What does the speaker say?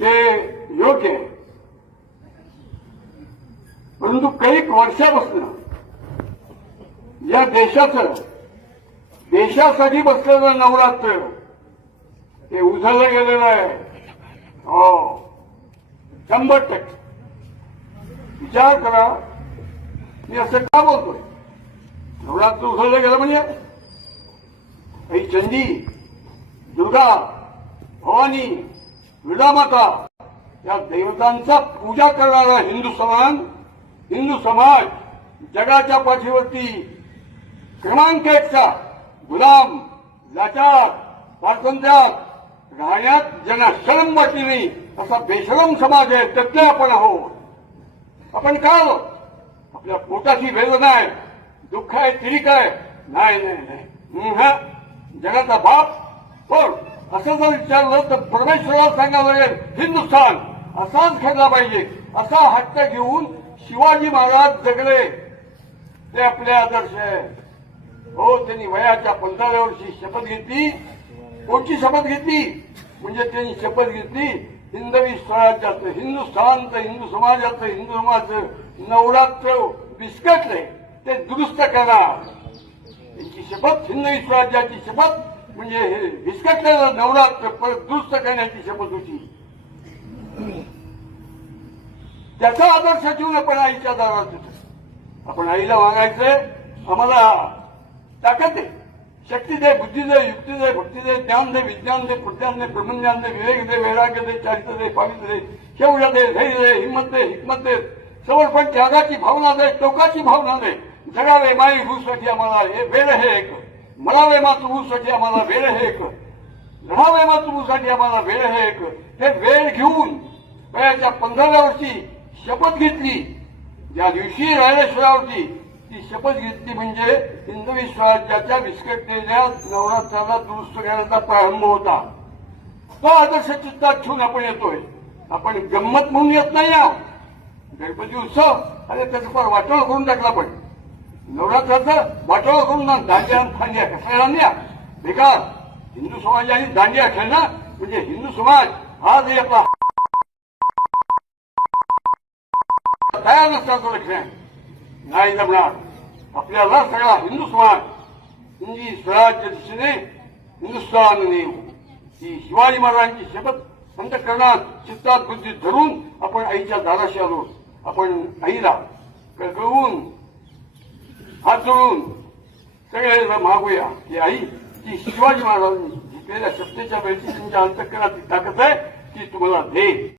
ते योग्य आहे. परंतु काही वर्षापासून या देशाचं देशासाठी बसलेलं नवरात्र हे. हो. उजळलं गेलेलं आहे. हो. शंभर टक्के. विचार करा. मी असं का बोलतोय? नवरात्र उजळलं गेलं म्हणजे? काही चंदी दुर्गा भवानी विडामाता या देवतांचा पूजा करणारा हिंदू समाज हिंदू समाज जगाच्या पाठीवरती क्रमांक एकचा गुलाम लाचार स्वातंत्र्यात राहण्यात ज्यांना शरम वाटली नाही असा बेशरम समाज आहे त्यातले आपण आहोत. आपण का आहोत? आपल्या पोटाची वेदना आहे दुःख आहे तिरीक आहे. नाही नाही नाही. जगाचा बाप पण असं जर विचारलं तर परमेश्वराला सांगावं लागेल हिंदुस्थान असाच घडला पाहिजे. असा हट्ट घेऊन शिवाजी महाराज जगले. ते आपले आदर्श आहे. हो त्यांनी वयाच्या पंधराव्या वर्षी शपथ घेतली. कोणची शपथ घेतली? म्हणजे त्यांनी शपथ घेतली हिंदवी स्वराज्याचं हिंदुस्थानचं हिंदू समाजाचं हिंदू समाजाचं नवरात्र विस्कटले ते दुरुस्त करा त्यांची शपथ हिंदवी स्वराज्याची शपथ म्हणजे हे विस्कटलेलं नवरात्र परत दुरुस्त करण्याची शपथ होती. त्याचा आदर्श ठेवून आपण आईच्या दारात होत आपण आईला मागायचंय आम्हाला ताकद दे शक्ती दे बुद्धी दे युक्ती दे भक्ती दे ज्ञान दे विज्ञान दे प्रज्ञान दे ब्रह्मज्ञान दे विवेक दे वैराग्य दे चारित्र दे पावित्र दे शौर्य दे धैर्य दे हिंमत दे हिकमत दे. समर्पण त्यागाची भावना दे टोकाची भावना दे. जगावे माई भूसाठी आम्हाला हे वेळ हे मला मलावे आम्हाला वेळ हे एक. लढावे मातृभूसाठी आम्हाला वेळ हे एक. हे वेळ घेऊन वयाच्या पंधराव्या वर्षी शपथ घेतली. ज्या दिवशी रायरेश्वरावरती ती शपथ घेतली म्हणजे हिंदवी स्वराज्याच्या विस्कटलेल्या नवरात्राला दुरुस्त करण्याचा प्रारंभ होता. तो आदर्श चित्तात ठेवून आपण येतोय. आपण गंमत म्हणून येत नाही आहोत. गणपती उत्सव आणि त्याचं फार वाटण करून टाकला पण नवरात्राचं वाटोळ करून ना दांडिया आणि फांद्या बेकार हिंदू समाजाने दांडिया खेळणार म्हणजे हिंदू समाज हा जे आपला तयार नसतात लक्षण नाही जमणार. आपल्याला सगळा हिंदू समाज हिंदी स्वराज्य दिशेने हिंदुस्थान नेऊ. ही शिवाजी महाराजांची शपथ करणार चित्तात बुद्धी धरून आपण आईच्या दाराशी आलो. आपण आईला कळकळवून हात जोडून सगळे मागूया की आई ती शिवाजी महाराजांनी घेतलेल्या सत्तेच्या वेळची तुमच्या अंतकरणात ताकद आहे ती तुम्हाला दे